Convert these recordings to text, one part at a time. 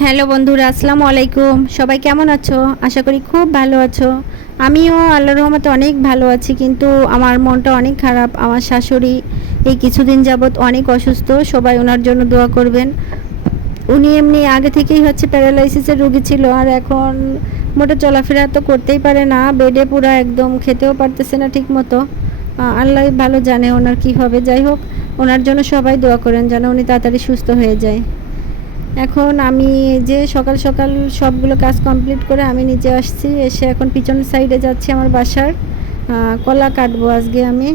Hello বন্ধুরা, আসসালামু আলাইকুম। সবাই কেমন আছো? আশা করি খুব ভালো আছো। আমিও আল্লাহর রহমতে অনেক ভালো আছি, কিন্তু আমার মনটা অনেক খারাপ। আমার শাশুড়ি এই কিছুদিন যাবৎ অনেক অসুস্থ। সবাই ওনার জন্য দোয়া করবেন। উনি এমনি আগে থেকেই প্যারালাইসিসের রোগী ছিল, আর এখন মোটে চলাফেরা তো করতেই পারে না, বেডে পুরা একদম, খেতেও পারতেছে না ঠিক মতো। আল্লাহ ভালো জানে ওনার কি হবে। যাই হোক, ওনার জন্য সবাই দোয়া করেন যেন উনি তাড়াতাড়ি সুস্থ হয়ে যায়। এখন আমি যে সকাল সকাল সবগুলো কাজ কমপ্লিট করে আমি নিচে আসছি, এসে এখন পিছনের সাইডে যাচ্ছি আমার বাসার। কলা কাটবো আজকে আমি।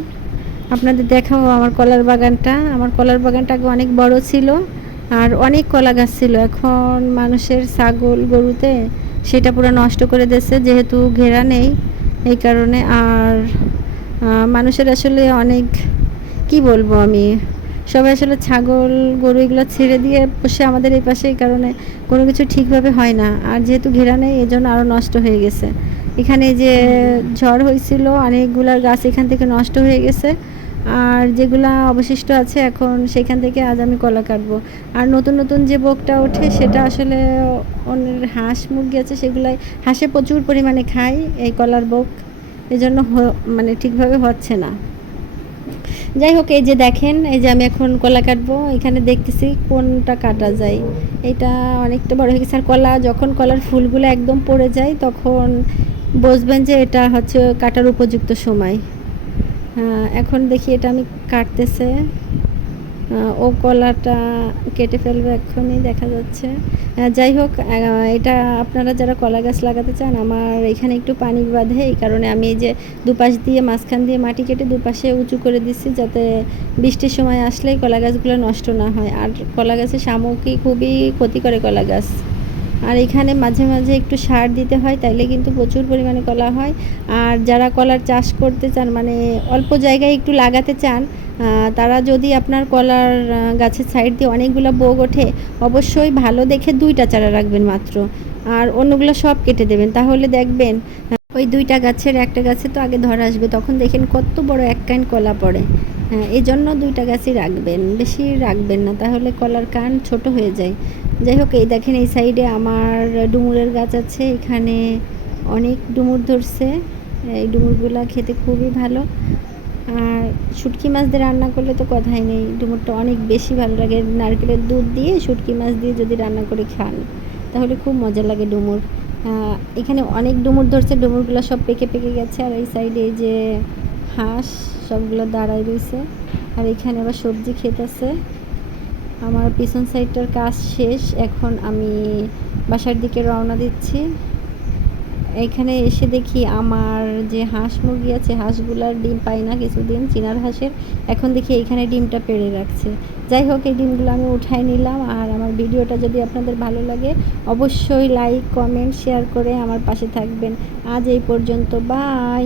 আপনাদের দেখাবো আমার কলার বাগানটা। আমার কলার বাগানটা আগে অনেক বড় ছিল, আর অনেক কলা গাছ ছিল। এখন মানুষের ছাগল গরুতে সেটা পুরো নষ্ট করে দিয়েছে, যেহেতু ঘেরা নেই এই কারণে। আর মানুষের আসলে অনেক, কি বলবো আমি, সবাই আসলে ছাগল গরু এগুলো ছেড়ে দিয়ে বসে আমাদের এই পাশে, এই কারণে কোনো কিছু ঠিকভাবে হয় না। আর যেহেতু ঘেরা নেই, এই জন্য আরও নষ্ট হয়ে গেছে। এখানে যে ঝড় হয়েছিল, অনেকগুলার গাছ এখান থেকে নষ্ট হয়ে গেছে। আর যেগুলা অবশিষ্ট আছে এখন, সেখান থেকে আজ আমি কলা কাটবো। আর নতুন নতুন যে বোকটা ওঠে, সেটা আসলে অন্যের হাঁস মুরগি আছে, সেগুলাই হাঁসে প্রচুর পরিমাণে খায় এই কলার বোক, এই জন্য মানে ঠিকভাবে হচ্ছে না। যাই হোক, এই যে দেখেন, এই যে আমি এখন কলা কাটবো। এখানে দেখতেছি কোনটা কাটা যায়। এটা অনেকটা বড় হয়ে গেছে। আর কলা, যখন কলার ফুলগুলো একদম পড়ে যায়, তখন বুঝবেন যে এটা কাটার উপযুক্ত সময়। এখন দেখি, এটা আমি কাটতেছে। ও কলাটা কেটে ফেলবে এক্ষুনি, দেখা যাচ্ছে। যাই হোক, এটা আপনারা যারা কলা গাছ লাগাতে চান, আমার এখানে একটু পানি বাঁধে, এই কারণে আমি এই যে দুপাশ দিয়ে, মাঝখান দিয়ে মাটি কেটে দুপাশে উঁচু করে দিচ্ছি, যাতে বৃষ্টির সময় আসলেই কলা গাছগুলো নষ্ট না হয়। আর কলা গাছের শামুকই খুবই ক্ষতি করে কলা গাছ। আর এখানে মাঝে মাঝে একটু সার দিতে হয়, তাইলে কিন্তু প্রচুর পরিমাণে কলা হয়। আর যারা কলার চাষ করতে চান, মানে অল্প জায়গায় একটু লাগাতে চান, তারা যদি আপনার কলার গাছের সাইড দিয়ে অনেকগুলো বোগ ওঠে, অবশ্যই ভালো দেখে 2টা চারা রাখবেন মাত্র। আর অন্যগুলো সব কেটে দেবেন, তাহলে দেখবেন ওই 2টা গাছের একটা গাছে তো আগে ধরা আসবে, তখন দেখেন কত বড় এক কান কলা পড়ে। হ্যাঁ, এই জন্য 2টা গাছই রাখবেন, বেশি রাখবেন না, তাহলে কলার কান ছোট হয়ে যায়। যাই হোক, এই দেখেন, এই সাইডে আমার ডুমুরের গাছ আছে, এখানে অনেক ডুমুর ধরছে। এই ডুমুরগুলা খেতে খুবই ভালো। আর শুটকি মাছ দিয়ে রান্না করলে তো কথাই নেই, ডুমুরটা অনেক বেশি ভালো লাগে। নারকেলের দুধ দিয়ে শুটকি মাছ দিয়ে যদি রান্না করে খান, তাহলে খুব মজা লাগে ডুমুর। এখানে অনেক ডুমুর ধরছে, ডুমুরগুলো সব পেকে পেকে গেছে। আর এই সাইডে এই যে হাঁস সবগুলো দাঁড়ায় রয়েছে। আর এখানে আবার সবজি ক্ষেত আছে। আমার পিছন সাইডটার কাজ শেষ, এখন আমি বাসার দিকে রওনা দিচ্ছি। এখানে এসে দেখি আমার যে হাঁস মুরগি আছে, হাঁসগুলার ডিম পাই না কিছুদিন, চীনার হাঁসের। এখন দেখি এইখানে ডিমটা পেড়ে রাখছে। যাই হোক, এই ডিমগুলো আমি উঠাই নিলাম। আর আমার ভিডিওটা যদি আপনাদের ভালো লাগে, অবশ্যই লাইক কমেন্ট শেয়ার করে আমার পাশে থাকবেন। আজ এই পর্যন্ত, বাই।